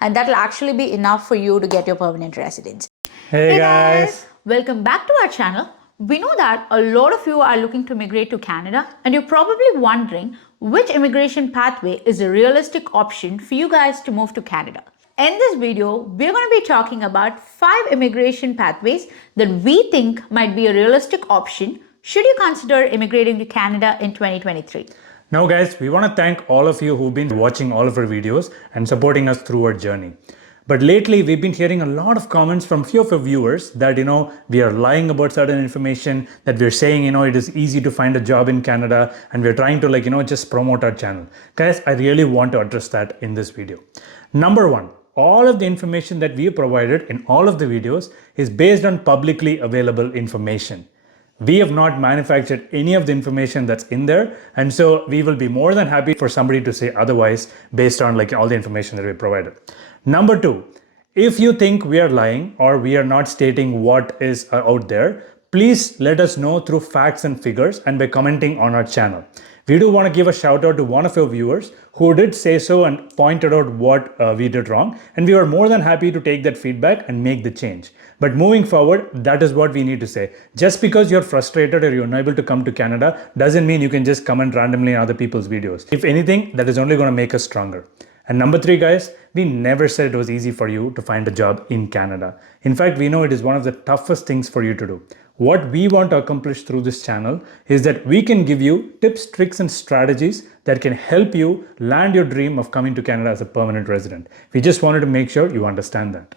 and that will actually be enough for you to get your permanent residence. Hey guys! Welcome back to our channel. We know that a lot of you are looking to migrate to Canada, and you're probably wondering which immigration pathway is a realistic option for you guys to move to Canada. In this video, we're going to be talking about 5 immigration pathways that we think might be a realistic option should you consider immigrating to Canada in 2023. Now guys, we want to thank all of you who've been watching all of our videos and supporting us through our journey. But lately, we've been hearing a lot of comments from few of our viewers that, we are lying about certain information, that we're saying, it is easy to find a job in Canada, and we're trying to just promote our channel. Guys, I really want to address that in this video. Number one, all of the information that we have provided in all of the videos is based on publicly available information. We have not manufactured any of the information that's in there, and so we will be more than happy for somebody to say otherwise based on all the information that we provided. Number two, if you think we are lying or we are not stating what is out there, please let us know through facts and figures and by commenting on our channel. We do want to give a shout out to one of our viewers who did say so and pointed out what we did wrong, and we are more than happy to take that feedback and make the change. But moving forward, that is what we need to say. Just because you're frustrated or you're unable to come to Canada doesn't mean you can just comment randomly on other people's videos. If anything, that is only going to make us stronger. And number three, guys, we never said it was easy for you to find a job in Canada. In fact, we know it is one of the toughest things for you to do. What we want to accomplish through this channel is that we can give you tips, tricks, and strategies that can help you land your dream of coming to Canada as a permanent resident. We just wanted to make sure you understand that.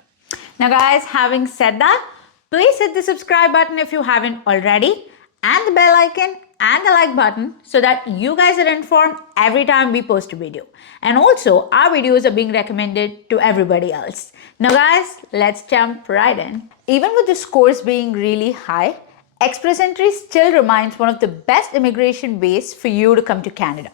Now guys, having said that, please hit the subscribe button if you haven't already, and the bell icon and the like button so that you guys are informed every time we post a video. And also, our videos are being recommended to everybody else. Now guys, let's jump right in. Even with the scores being really high, Express Entry still remains one of the best immigration ways for you to come to Canada.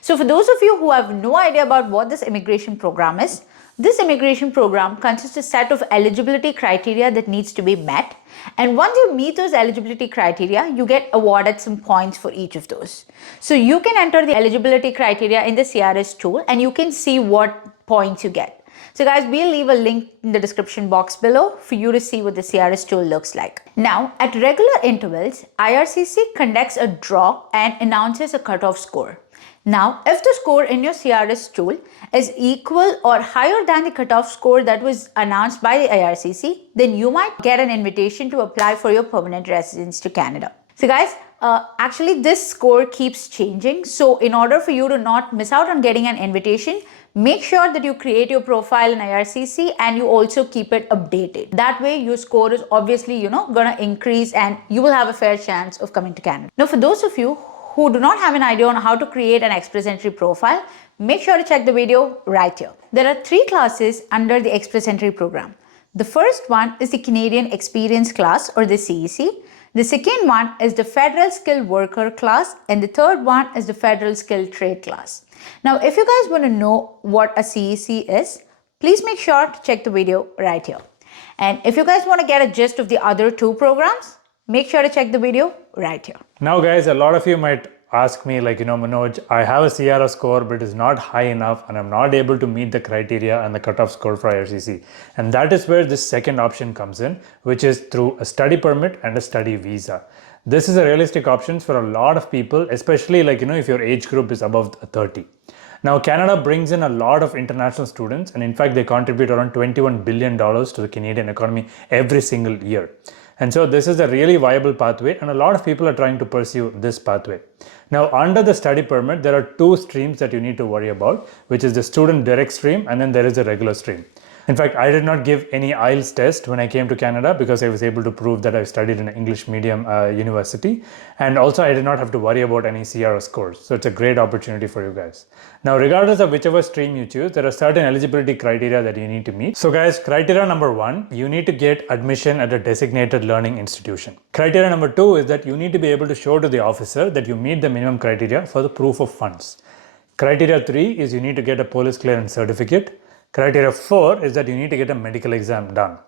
So for those of you who have no idea about what this immigration program is, this immigration program consists of a set of eligibility criteria that needs to be met. And once you meet those eligibility criteria, you get awarded some points for each of those. So you can enter the eligibility criteria in the CRS tool and you can see what points you get. So guys, we'll leave a link in the description box below for you to see what the CRS tool looks like. Now, at regular intervals, IRCC conducts a draw and announces a cutoff score. Now, if the score in your CRS tool is equal or higher than the cutoff score that was announced by the IRCC, then you might get an invitation to apply for your permanent residence to Canada. So guys, actually this score keeps changing. So in order for you to not miss out on getting an invitation, make sure that you create your profile in IRCC and you also keep it updated. That way your score is obviously, gonna increase and you will have a fair chance of coming to Canada. Now, for those of you who do not have an idea on how to create an Express Entry profile, make sure to check the video right here. There are 3 classes under the Express Entry program. The first one is the Canadian Experience class or the CEC. The second one is the Federal Skilled Worker class, and the third one is the Federal Skilled Trade class. Now, if you guys want to know what a CEC is, please make sure to check the video right here. And if you guys want to get a gist of the other 2 programs, make sure to check the video right here. Now guys, a lot of you might ask me Manoj, I have a CRS score but it's not high enough and I'm not able to meet the criteria and the cutoff score for IRCC. And that is where this second option comes in, which is through a study permit and a study visa. This is a realistic option for a lot of people, especially if your age group is above 30. Now, Canada brings in a lot of international students, and in fact, they contribute around $21 billion to the Canadian economy every single year. And so this is a really viable pathway, and a lot of people are trying to pursue this pathway. Now, under the study permit, there are 2 streams that you need to worry about, which is the student direct stream, and then there is a regular stream. In fact, I did not give any IELTS test when I came to Canada because I was able to prove that I studied in an English medium university. And also I did not have to worry about any CRS scores. So it's a great opportunity for you guys. Now, regardless of whichever stream you choose, there are certain eligibility criteria that you need to meet. So guys, criteria number 1, you need to get admission at a designated learning institution. Criteria number 2 is that you need to be able to show to the officer that you meet the minimum criteria for the proof of funds. Criteria 3 is you need to get a police clearance certificate. Criteria 4 is that you need to get a medical exam done.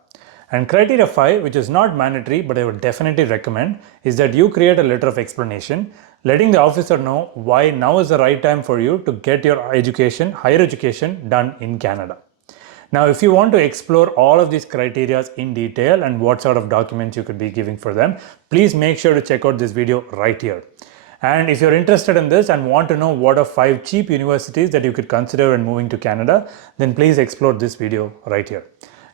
And criteria 5, which is not mandatory, but I would definitely recommend, is that you create a letter of explanation, letting the officer know why now is the right time for you to get your education, higher education done in Canada. Now, if you want to explore all of these criteria in detail and what sort of documents you could be giving for them, please make sure to check out this video right here. And if you're interested in this and want to know what are 5 cheap universities that you could consider when moving to Canada, then please explore this video right here.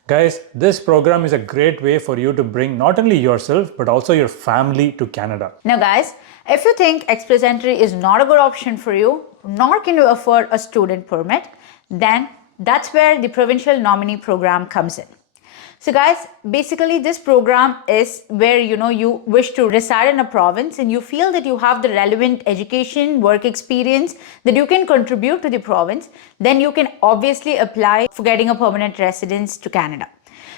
Guys, this program is a great way for you to bring not only yourself but also your family to Canada. Now guys, if you think express entry is not a good option for you, nor can you afford a student permit, then that's where the provincial nominee program comes in. So guys, basically this program is where you wish to reside in a province and you feel that you have the relevant education, work experience that you can contribute to the province, then you can obviously apply for getting a permanent residence to Canada.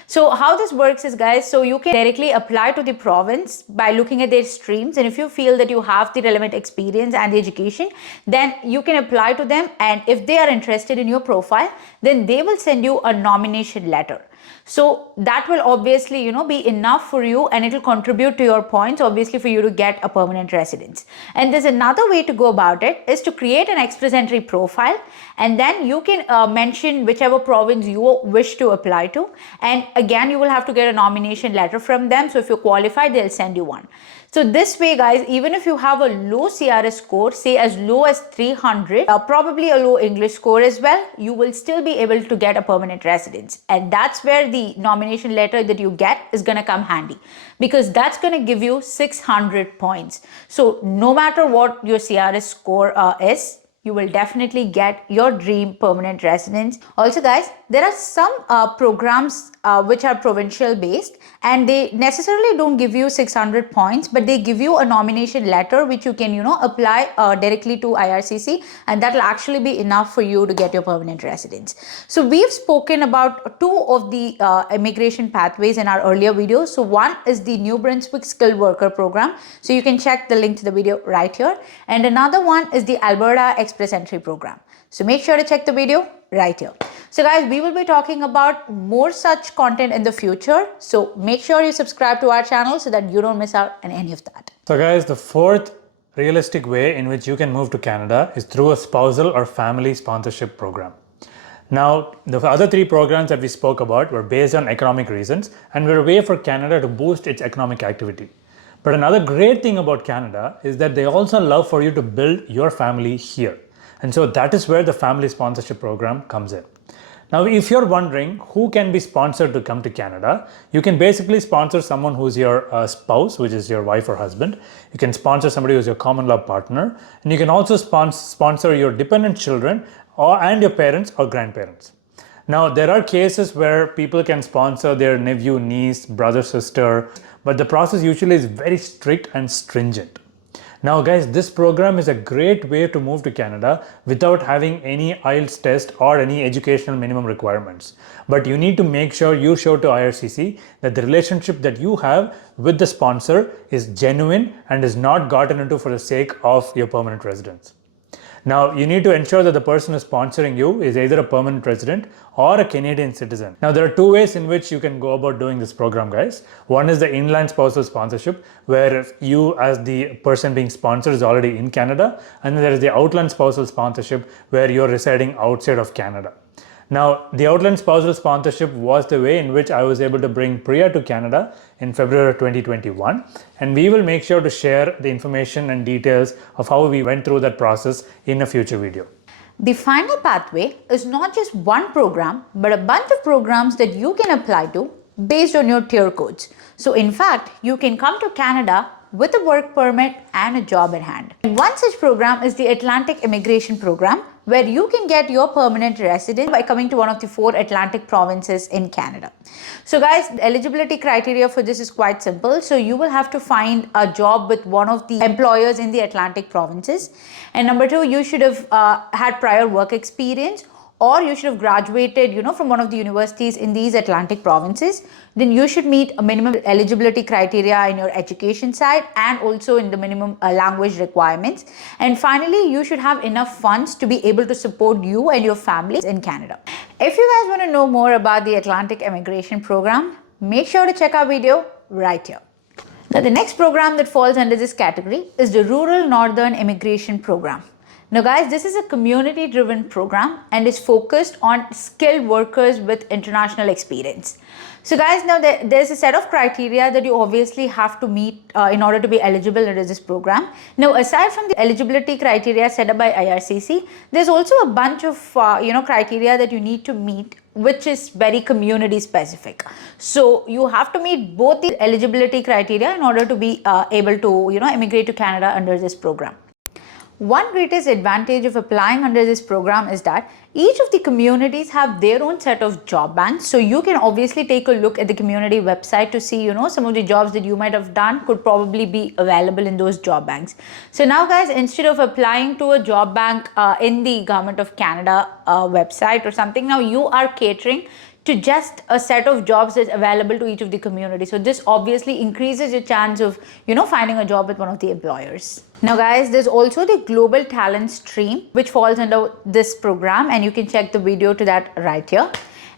So how this works is, guys, so you can directly apply to the province by looking at their streams, and if you feel that you have the relevant experience and the education, then you can apply to them, and if they are interested in your profile, then they will send you a nomination letter. So that will obviously, be enough for you, and it will contribute to your points, obviously, for you to get a permanent residence. And there's another way to go about it is to create an express entry profile, and then you can mention whichever province you wish to apply to. And again, you will have to get a nomination letter from them. So if you're qualified, they'll send you one. So this way, guys, even if you have a low CRS score, say as low as 300, probably a low English score as well, you will still be able to get a permanent residence. And that's where the nomination letter that you get is going to come handy, because that's going to give you 600 points. So no matter what your CRS score is, you will definitely get your dream permanent residence. Also, guys, there are some programs which are provincial based, and they necessarily don't give you 600 points, but they give you a nomination letter which you can, apply directly to IRCC, and that will actually be enough for you to get your permanent residence. So we've spoken about 2 of the immigration pathways in our earlier videos. So one is the New Brunswick Skilled Worker Program. So you can check the link to the video right here. And another one is the Alberta Express Entry Program. So make sure to check the video right here. So guys, we will be talking about more such content in the future. So make sure you subscribe to our channel so that you don't miss out on any of that. So guys, the 4th realistic way in which you can move to Canada is through a spousal or family sponsorship program. Now, the other 3 programs that we spoke about were based on economic reasons and were a way for Canada to boost its economic activity. But another great thing about Canada is that they also love for you to build your family here. And so that is where the family sponsorship program comes in. Now, if you're wondering who can be sponsored to come to Canada, you can basically sponsor someone who's your spouse, which is your wife or husband. You can sponsor somebody who's your common law partner. And you can also sponsor your dependent children and your parents or grandparents. Now, there are cases where people can sponsor their nephew, niece, brother, sister, but the process usually is very strict and stringent. Now guys, this program is a great way to move to Canada without having any IELTS test or any educational minimum requirements. But you need to make sure you show to IRCC that the relationship that you have with the sponsor is genuine and is not gotten into for the sake of your permanent residence. Now, you need to ensure that the person who's sponsoring you is either a permanent resident or a Canadian citizen. Now, there are 2 ways in which you can go about doing this program, guys. One is the inland spousal sponsorship, where you as the person being sponsored is already in Canada. And then there is the outland spousal sponsorship, where you're residing outside of Canada. Now, the outland spousal sponsorship was the way in which I was able to bring Priya to Canada in February 2021. And we will make sure to share the information and details of how we went through that process in a future video. The final pathway is not just one program, but a bunch of programs that you can apply to based on your TEER codes. So in fact, you can come to Canada with a work permit and a job in hand. And one such program is the Atlantic Immigration Program, where you can get your permanent residence by coming to one of the 4 Atlantic provinces in Canada. So guys, the eligibility criteria for this is quite simple. So you will have to find a job with one of the employers in the Atlantic provinces. And number 2, you should have had prior work experience, or you should have graduated, from one of the universities in these Atlantic provinces. Then you should meet a minimum eligibility criteria in your education side and also in the minimum language requirements. And finally, you should have enough funds to be able to support you and your families in Canada. If you guys want to know more about the Atlantic Immigration Program, make sure to check our video right here. Now, the next program that falls under this category is the Rural Northern Immigration Program. Now guys, this is a community driven program and is focused on skilled workers with international experience. So guys, now there's a set of criteria that you obviously have to meet in order to be eligible under this program. Now, aside from the eligibility criteria set up by IRCC, there's also a bunch of criteria that you need to meet, which is very community specific. So you have to meet both the eligibility criteria in order to be able to immigrate to Canada under this program. One greatest advantage of applying under this program is that each of the communities have their own set of job banks. So you can obviously take a look at the community website to see, some of the jobs that you might have done could probably be available in those job banks. So now guys, instead of applying to a job bank in the Government of Canada website or something, now you are catering to just a set of jobs that's available to each of the communities. So this obviously increases your chance of, finding a job with one of the employers. Now guys, there's also the global talent stream, which falls under this program, and you can check the video to that right here.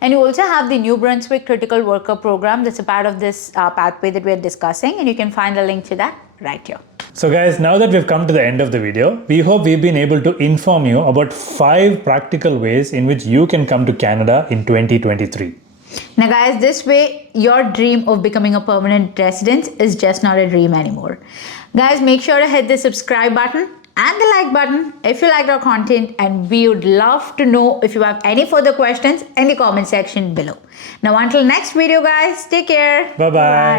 And you also have the New Brunswick Critical Worker Program that's a part of this pathway that we're discussing, and you can find a link to that right here. So guys, now that we've come to the end of the video, we hope we've been able to inform you about 5 practical ways in which you can come to Canada in 2023. Now guys, this way your dream of becoming a permanent resident is just not a dream anymore. Guys, make sure to hit the subscribe button and the like button if you liked our content, and we would love to know if you have any further questions in the comment section below. Now until next video guys, take care. Bye-bye.